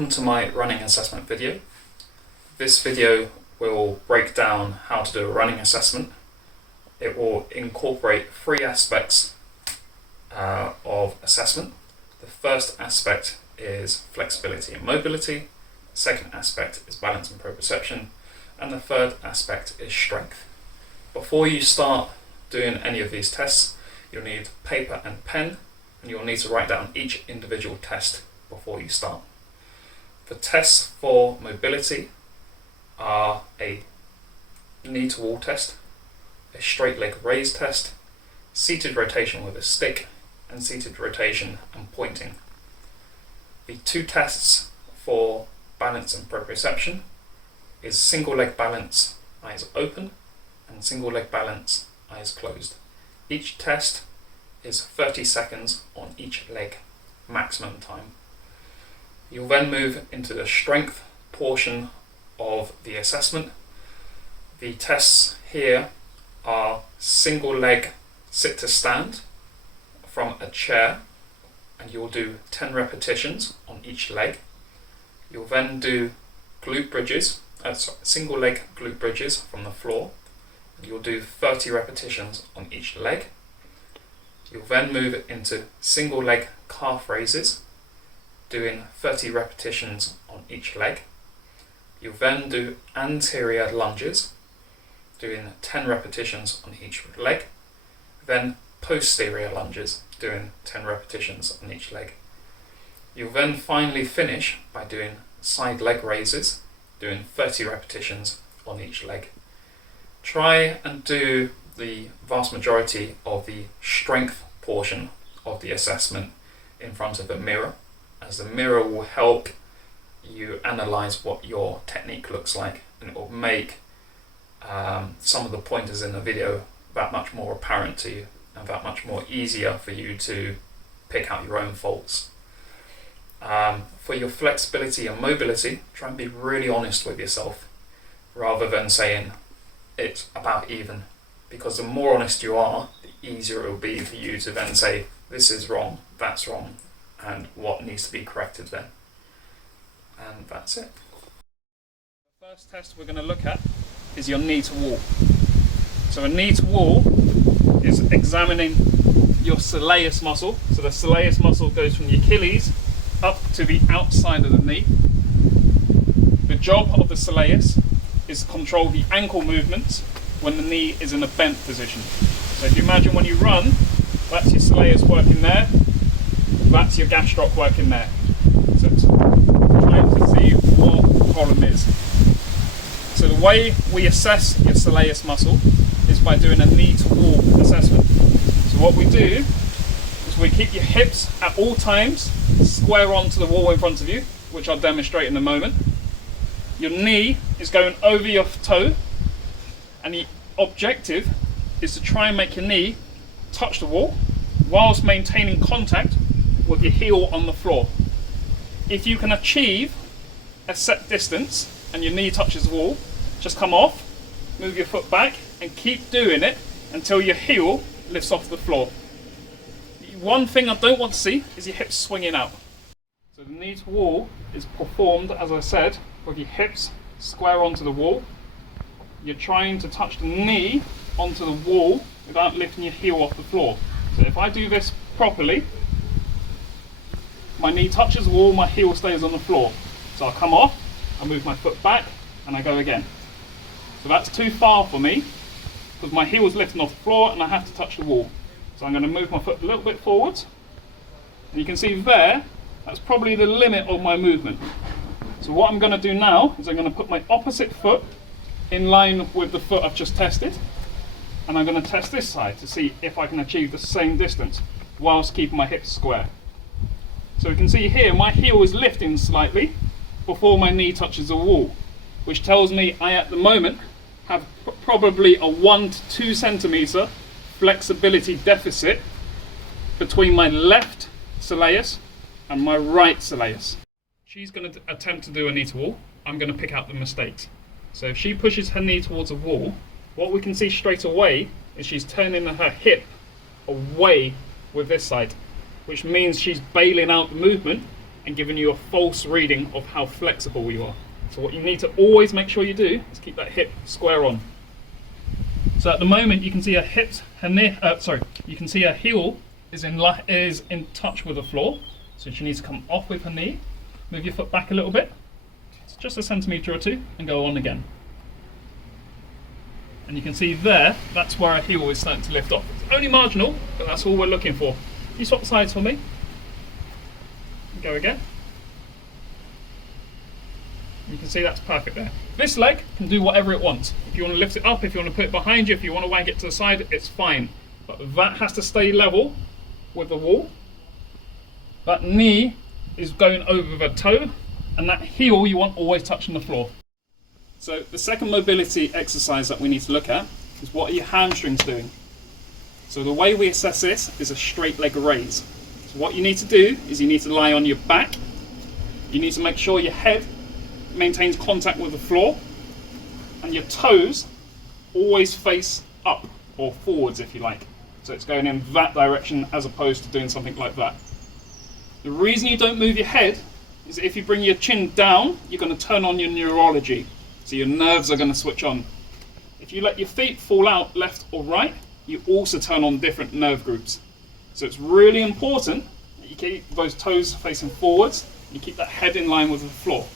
Welcome to my running assessment video. This video will break down how to do a running assessment. It will incorporate three aspects of assessment. The first aspect is flexibility and mobility, the second aspect is balance and proprioception, and the third aspect is strength. Before you start doing any of these tests, you'll need paper and pen, and you'll need to write down each individual test before you start. The tests for mobility are a knee to wall test, a straight leg raise test, seated rotation with a stick, and seated rotation and pointing. The two tests for balance and proprioception is single leg balance, eyes open, and single leg balance, eyes closed. Each test is 30 seconds on each leg, maximum time. You'll then move into the strength portion of the assessment. The tests here are single leg sit to stand from a chair, and you'll do 10 repetitions on each leg. You'll then do glute bridges, single leg glute bridges from the floor, and you'll do 30 repetitions on each leg. You'll then move into single leg calf raises, doing 30 repetitions on each leg. You'll then do anterior lunges, doing 10 repetitions on each leg. Then posterior lunges, doing 10 repetitions on each leg. You'll then finally finish by doing side leg raises, doing 30 repetitions on each leg. Try and do the vast majority of the strength portion of the assessment in front of a mirror, as the mirror will help you analyze what your technique looks like, and it will make some of the pointers in the video that much more apparent to you and that much more easier for you to pick out your own faults. For your flexibility and mobility, try and be really honest with yourself rather than saying it's about even, because the more honest you are, the easier it will be for you to then say this is wrong, that's wrong, and what needs to be corrected then. And that's it. The first test we're going to look at is your knee to wall. So a knee to wall is examining your soleus muscle. So the soleus muscle goes from the Achilles up to the outside of the knee. The job of the soleus is to control the ankle movements when the knee is in a bent position. So if you imagine when you run, that's your soleus working there, that's your gastroc working there. So it's trying to see what the problem is. So the way we assess your soleus muscle is by doing a knee to wall assessment. So what we do is we keep your hips at all times square onto the wall in front of you, which I'll demonstrate in a moment. Your knee is going over your toe, and the objective is to try and make your knee touch the wall whilst maintaining contact with your heel on the floor. If you can achieve a set distance and your knee touches the wall, just come off, move your foot back, and keep doing it until your heel lifts off the floor. One thing I don't want to see is your hips swinging out. So the knee to wall is performed, as I said, with your hips square onto the wall. You're trying to touch the knee onto the wall without lifting your heel off the floor. So if I do this properly, my knee touches the wall, my heel stays on the floor. So I'll come off, I move my foot back, and I go again. So that's too far for me, because my heel is lifting off the floor and I have to touch the wall. So I'm going to move my foot a little bit forwards. And you can see there, that's probably the limit of my movement. So what I'm going to do now is I'm going to put my opposite foot in line with the foot I've just tested. And I'm going to test this side to see if I can achieve the same distance whilst keeping my hips square. So you can see here my heel is lifting slightly before my knee touches the wall, which tells me I at the moment have probably a 1 to 2 centimeter flexibility deficit between my left soleus and my right soleus. She's going to attempt to do a knee to wall. I'm going to pick out the mistakes. So if she pushes her knee towards a wall, what we can see straight away is she's turning her hip away with this side, which means she's bailing out the movement and giving you a false reading of how flexible you are. So what you need to always make sure you do is keep that hip square on. So at the moment you can see you can see her heel is in touch with the floor. So she needs to come off with her knee, move your foot back a little bit, it's just a centimetre or two, and go on again. And you can see there, that's where her heel is starting to lift off. It's only marginal, but that's all we're looking for. You swap sides for me. Go again. You can see that's perfect there. This leg can do whatever it wants. If you want to lift it up, if you want to put it behind you, if you want to wag it to the side, it's fine. But that has to stay level with the wall. That knee is going over the toe, and that heel you want always touching the floor. So the second mobility exercise that we need to look at is what are your hamstrings doing? So the way we assess this is a straight leg raise. So what you need to do is you need to lie on your back. You need to make sure your head maintains contact with the floor, and your toes always face up or forwards if you like. So it's going in that direction as opposed to doing something like that. The reason you don't move your head is that if you bring your chin down, you're going to turn on your neurology. So your nerves are going to switch on. If you let your feet fall out left or right, you also turn on different nerve groups. So it's really important that you keep those toes facing forwards, and you keep that head in line with the floor.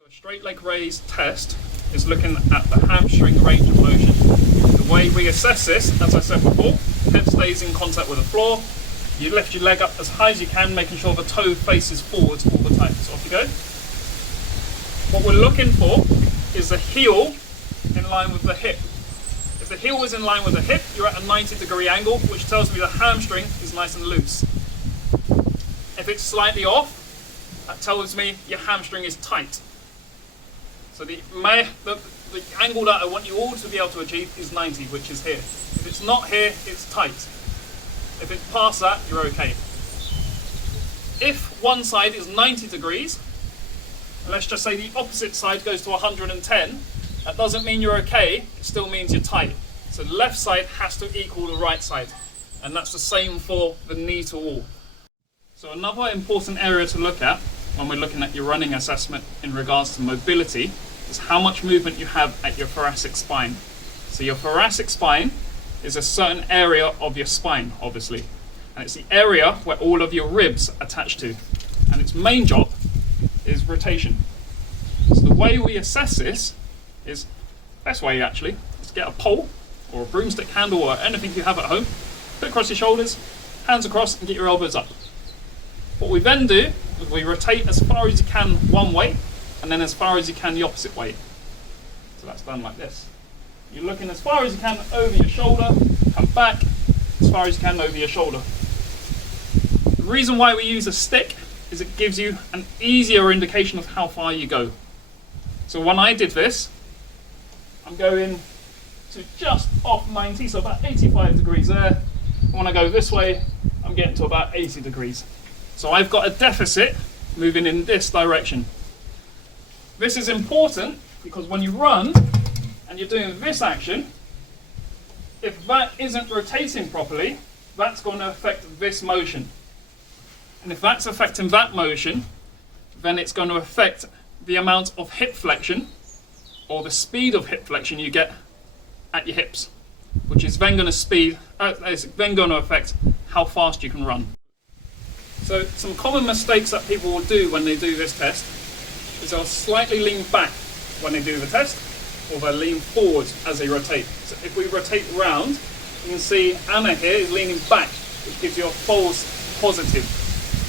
So a straight leg raise test is looking at the hamstring range of motion. The way we assess this, as I said before, head stays in contact with the floor. You lift your leg up as high as you can, making sure the toe faces forwards all the time. So off you go. What we're looking for is the heel in line with the hip. If the heel is in line with the hip, you're at a 90-degree angle, which tells me the hamstring is nice and loose. If it's slightly off, that tells me your hamstring is tight. So the angle that I want you all to be able to achieve is 90, which is here. If it's not here, it's tight. If it's past that, you're okay. If one side is 90 degrees, let's just say the opposite side goes to 110, that doesn't mean you're okay, it still means you're tight. So the left side has to equal the right side. And that's the same for the knee to wall. So another important area to look at when we're looking at your running assessment in regards to mobility is how much movement you have at your thoracic spine. So your thoracic spine is a certain area of your spine, obviously. And it's the area where all of your ribs attach to. And its main job is rotation. So the way we assess this is, best way actually, is get a pole or a broomstick handle or anything you have at home, put across your shoulders, hands across, and get your elbows up. What we then do is we rotate as far as you can one way, and then as far as you can the opposite way. So that's done like this. You're looking as far as you can over your shoulder, come back as far as you can over your shoulder. The reason why we use a stick is it gives you an easier indication of how far you go. So when I did this, I'm going to just off 90, so about 85 degrees there. When I go this way, I'm getting to about 80 degrees. So I've got a deficit moving in this direction. This is important because when you run and you're doing this action, if that isn't rotating properly, that's going to affect this motion. And if that's affecting that motion, then it's going to affect the amount of hip flexion or the speed of hip flexion you get at your hips, which is then going to affect how fast you can run. So some common mistakes that people will do when they do this test is they'll slightly lean back when they do the test, or they'll lean forward as they rotate. So if we rotate round, you can see Anna here is leaning back, which gives you a false positive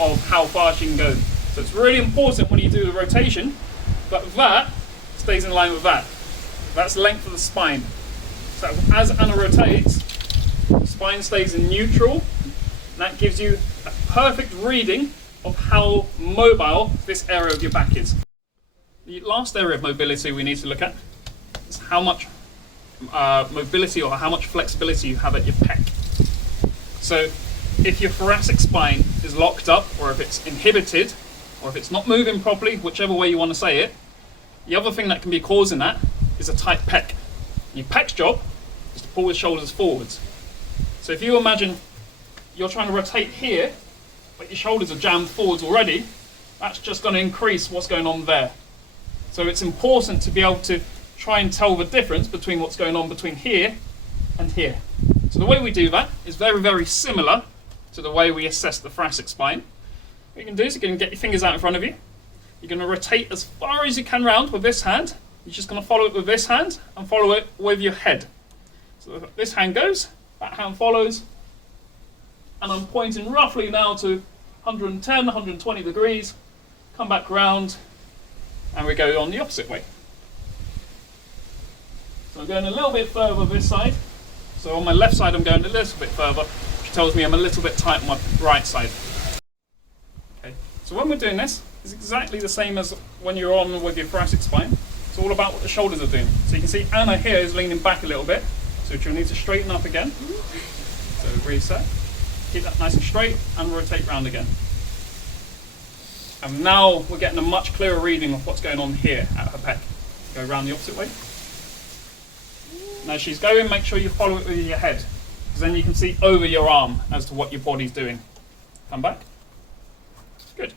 of how far she can go. So it's really important when you do the rotation that stays in line with that. That's the length of the spine. So as Anna rotates, the spine stays in neutral, and that gives you a perfect reading of how mobile this area of your back is. The last area of mobility we need to look at is how much mobility or how much flexibility you have at your pec. So if your thoracic spine is locked up, or if it's inhibited, or if it's not moving properly, whichever way you want to say it, the other thing that can be causing that is a tight pec. Your pec's job is to pull the shoulders forwards. So if you imagine you're trying to rotate here, but your shoulders are jammed forwards already, that's just going to increase what's going on there. So it's important to be able to try and tell the difference between what's going on between here and here. So the way we do that is very, very similar to the way we assess the thoracic spine. What you can do is you're going to get your fingers out in front of you. You're going to rotate as far as you can round with this hand. You're just going to follow it with this hand and follow it with your head. So this hand goes, that hand follows, and I'm pointing roughly now to 110, 120 degrees. Come back round, and we go on the opposite way. So I'm going a little bit further this side. So on my left side I'm going a little bit further, which tells me I'm a little bit tight on my right side. Okay. So when we're doing this, it's exactly the same as when you're on with your thoracic spine. It's all about what the shoulders are doing. So you can see Anna here is leaning back a little bit, so she'll need to straighten up again. So reset, keep that nice and straight, and rotate round again. And now we're getting a much clearer reading of what's going on here at her pec. Go around the opposite way. Now she's going, make sure you follow it with your head, because then you can see over your arm as to what your body's doing. Come back. Good.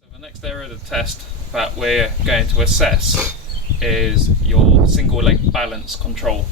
So the next area of the test that we're going to assess is your single leg balance control.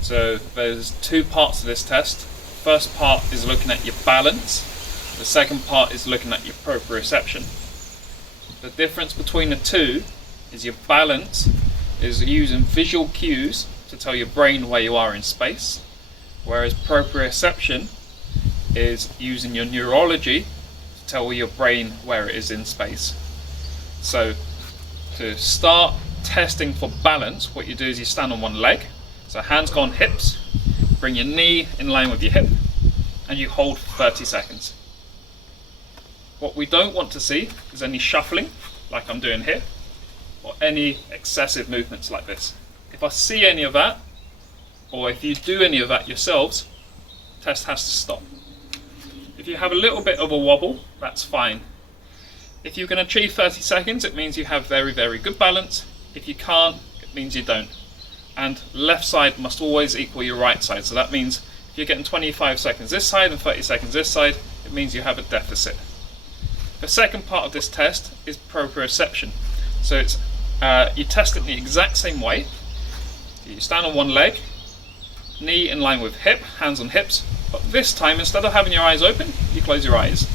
So there's two parts of this test. The first part is looking at your balance. The second part is looking at your proprioception. The difference between the two is your balance is using visual cues to tell your brain where you are in space, whereas proprioception is using your neurology to tell your brain where it is in space. So to start testing for balance, what you do is you stand on one leg, so hands go on hips, bring your knee in line with your hip, and you hold for 30 seconds. What we don't want to see is any shuffling, like I'm doing here, or any excessive movements like this. If I see any of that, or if you do any of that yourselves, test has to stop. If you have a little bit of a wobble, that's fine. If you can achieve 30 seconds, it means you have very, very good balance. If you can't, it means you don't. And left side must always equal your right side. So that means if you're getting 25 seconds this side and 30 seconds this side, it means you have a deficit. The second part of this test is proprioception. So it's you test it in the exact same way. You stand on one leg, knee in line with hip, hands on hips, but this time instead of having your eyes open, you close your eyes.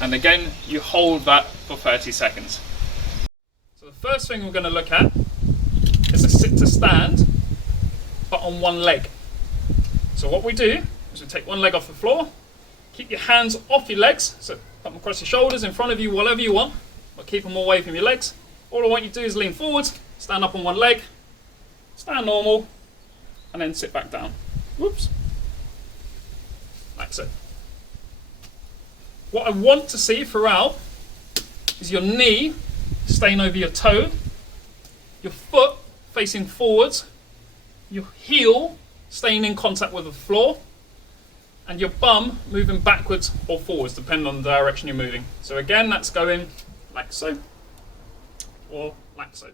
And again, you hold that for 30 seconds. So the first thing we're going to look at is a sit to stand, but on one leg. So what we do is we take one leg off the floor, keep your hands off your legs, so put them across your shoulders, in front of you, whatever you want, but keep them away from your legs. All I want you to do is lean forward, stand up on one leg, stand normal, and then sit back down. Whoops. Like so. What I want to see throughout is your knee staying over your toe, your foot facing forwards, your heel staying in contact with the floor, and your bum moving backwards or forwards, depending on the direction you're moving. So again, that's going like so, or like so.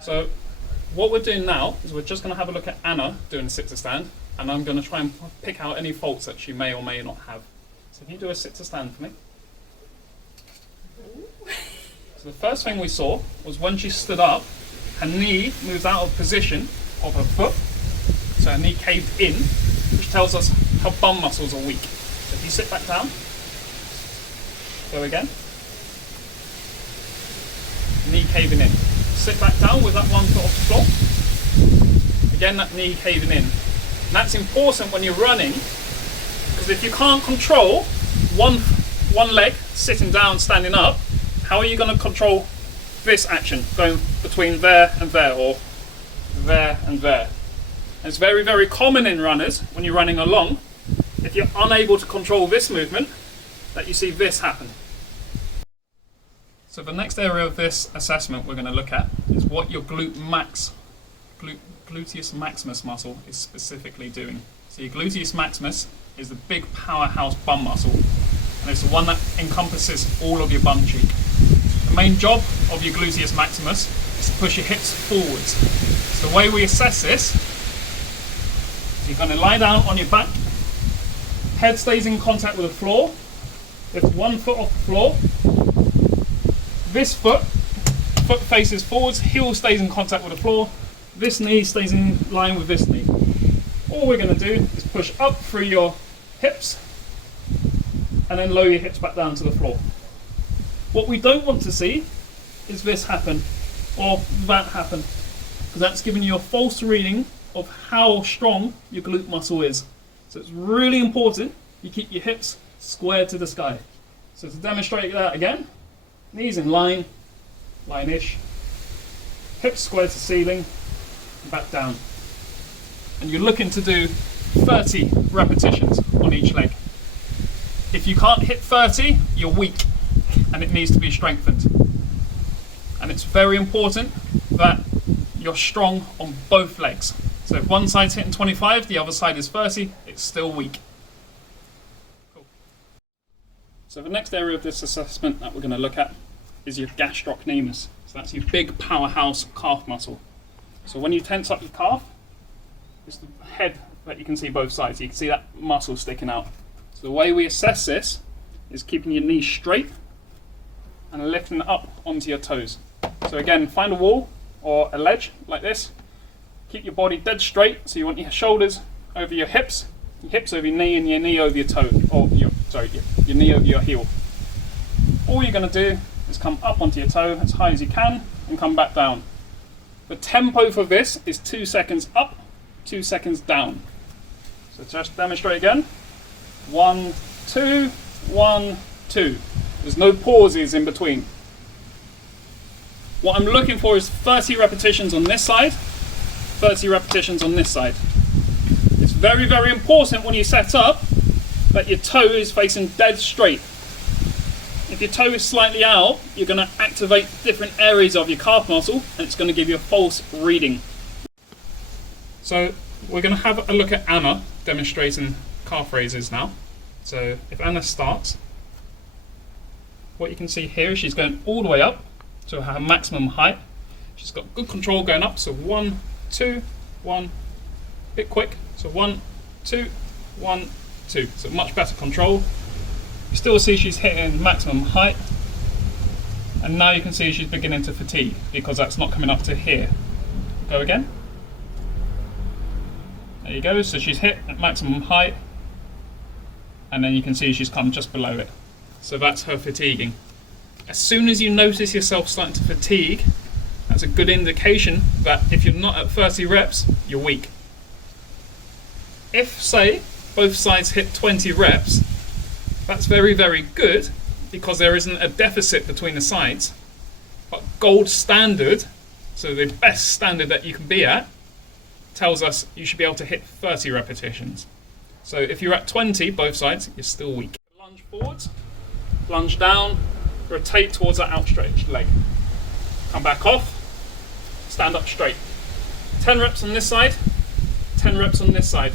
So what we're doing now is we're just going to have a look at Anna doing a sit to stand, and I'm going to try and pick out any faults that she may or may not have. So if you do a sit to stand for me. So the first thing we saw was when she stood up, her knee moves out of position of her foot, so her knee caved in, which tells us her bum muscles are weak. So if you sit back down, go again, knee caving in. Sit back down with that one foot off the floor. Again, that knee caving in. And that's important when you're running, because if you can't control one leg sitting down, standing up, how are you going to control this action going between there and there, or there and there? And it's very, very common in runners when you're running along, if you're unable to control this movement, that you see this happen. So the next area of this assessment we're going to look at is what your gluteus maximus muscle is specifically doing. So your gluteus maximus is the big powerhouse bum muscle, and it's the one that encompasses all of your bum cheek. The main job of your gluteus maximus is to push your hips forwards. So the way we assess this, is you're going to lie down on your back, head stays in contact with the floor, lift one foot off the floor, This foot faces forwards, heel stays in contact with the floor, this knee stays in line with this knee. All we're going to do is push up through your hips and then lower your hips back down to the floor. What we don't want to see is this happen or that happen, because that's giving you a false reading of how strong your glute muscle is. So it's really important you keep your hips square to the sky. So to demonstrate that again, knees in line, line-ish, hips square to ceiling, back down. And you're looking to do 30 repetitions on each leg. If you can't hit 30, you're weak and it needs to be strengthened. And it's very important that you're strong on both legs. So if one side's hitting 25, the other side is 30, it's still weak. Cool. So the next area of this assessment that we're going to look at is your gastrocnemius. So that's your big powerhouse calf muscle. So when you tense up your calf, it's the head that you can see both sides. You can see that muscle sticking out. So the way we assess this is keeping your knees straight and lifting it up onto your toes. So again, find a wall or a ledge like this. Keep your body dead straight. So you want your shoulders over your hips over your knee, and your knee over your toe, or your knee over your heel. All you're going to do is come up onto your toe as high as you can and come back down. The tempo for this is 2 seconds up, 2 seconds down. So just demonstrate again. 1, 2, 1, 2. There's no pauses in between. What I'm looking for is 30 repetitions on this side, 30 repetitions on this side. It's very, very important when you set up that your toe is facing dead straight. If your toe is slightly out, you're going to activate different areas of your calf muscle and it's going to give you a false reading. So we're going to have a look at Anna demonstrating calf raises now. So if Anna starts, what you can see here is she's going all the way up to her maximum height. She's got good control going up, so 1, 2, 1, bit quick, so 1, 2, 1, 2, so much better control. You still see she's hitting maximum height, and now you can see she's beginning to fatigue because that's not coming up to here. Go again. There you go, so she's hit at maximum height, and then you can see she's come just below it. So that's her fatiguing. As soon as you notice yourself starting to fatigue, that's a good indication that if you're not at 30 reps, you're weak. If, say, both sides hit 20 reps, that's very, very good because there isn't a deficit between the sides. But gold standard, so the best standard that you can be at, tells us you should be able to hit 30 repetitions. So if you're at 20, both sides, you're still weak. Lunge forwards, lunge down, rotate towards that outstretched leg. Come back off, stand up straight. 10 reps on this side, 10 reps on this side.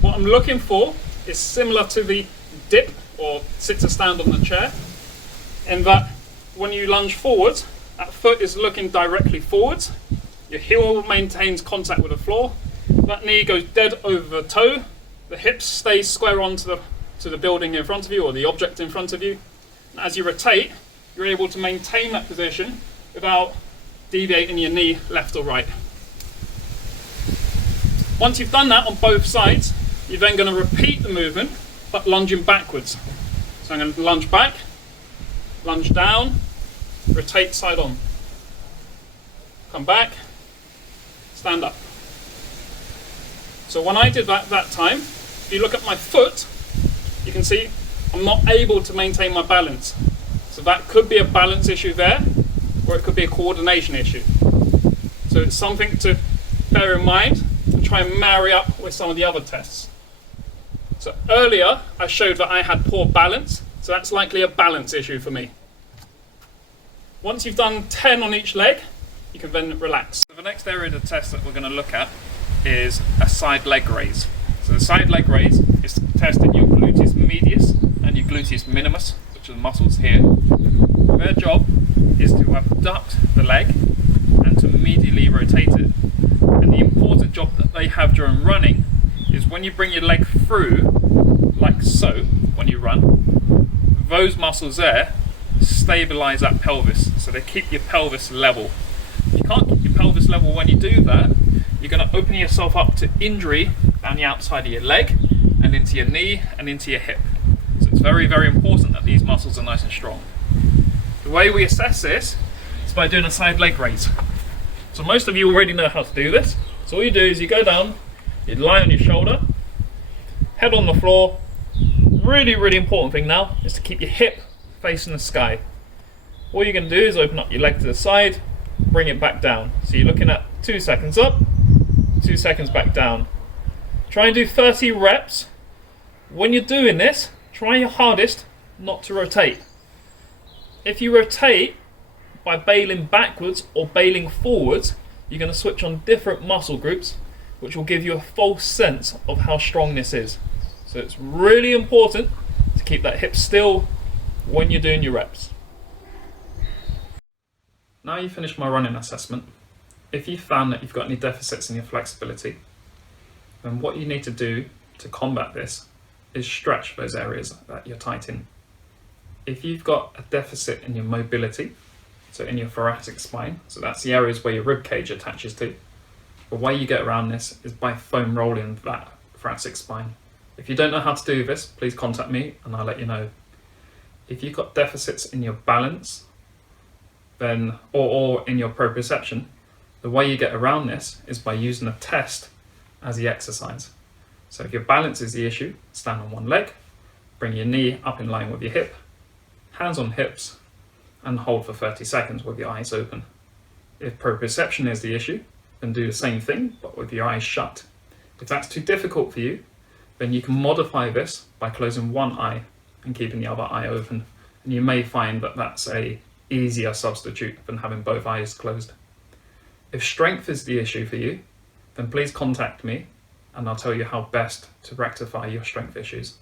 What I'm looking for is similar to the dip or sit to stand on the chair, in that when you lunge forwards, that foot is looking directly forwards, your heel maintains contact with the floor, that knee goes dead over the toe, the hips stay square onto the building in front of you or the object in front of you. And as you rotate, you're able to maintain that position without deviating your knee left or right. Once you've done that on both sides, you're then going to repeat the movement, but lunging backwards. So I'm going to lunge back, lunge down, rotate side on. Come back, stand up. So when I did that time, if you look at my foot, you can see I'm not able to maintain my balance. So that could be a balance issue there, or it could be a coordination issue. So it's something to bear in mind and try and marry up with some of the other tests. So earlier I showed that I had poor balance, so that's likely a balance issue for me. Once you've done 10 on each leg, you can then relax. So the next area of the test that we're going to look at is a side leg raise. So the side leg raise is testing your gluteus medius and your gluteus minimus, which are the muscles here. Their job is to abduct the leg and to medially rotate it. And the important job that they have during running is when you bring your leg through, like so, when you run, those muscles there stabilize that pelvis, so they keep your pelvis level. You can't keep your pelvis level when you do that. You're going to open yourself up to injury down the outside of your leg and into your knee and into your hip. So it's very, very important that these muscles are nice and strong. The way we assess this is by doing a side leg raise. So most of you already know how to do this. So all you do is you go down, you lie on your shoulder, head on the floor. Really, really important thing now is to keep your hip facing the sky. All you're going to do is open up your leg to the side, bring it back down. So you're looking at 2 seconds up, 2 seconds back down. Try and do 30 reps. When you're doing this, try your hardest not to rotate. If you rotate by bailing backwards or bailing forwards, you're going to switch on different muscle groups, which will give you a false sense of how strong this is. So it's really important to keep that hip still when you're doing your reps. Now you've finished my running assessment. If you found that you've got any deficits in your flexibility, then what you need to do to combat this is stretch those areas that you're tight in. If you've got a deficit in your mobility, so in your thoracic spine, so that's the areas where your rib cage attaches to, the way you get around this is by foam rolling that thoracic spine. If you don't know how to do this, please contact me and I'll let you know. If you've got deficits in your balance, then or in your proprioception, the way you get around this is by using a test as the exercise. So if your balance is the issue, stand on one leg, bring your knee up in line with your hip, hands on hips, and hold for 30 seconds with your eyes open. If proprioception is the issue, then do the same thing, but with your eyes shut. If that's too difficult for you, then you can modify this by closing one eye and keeping the other eye open. And you may find that that's a easier substitute than having both eyes closed. If strength is the issue for you, then please contact me and I'll tell you how best to rectify your strength issues.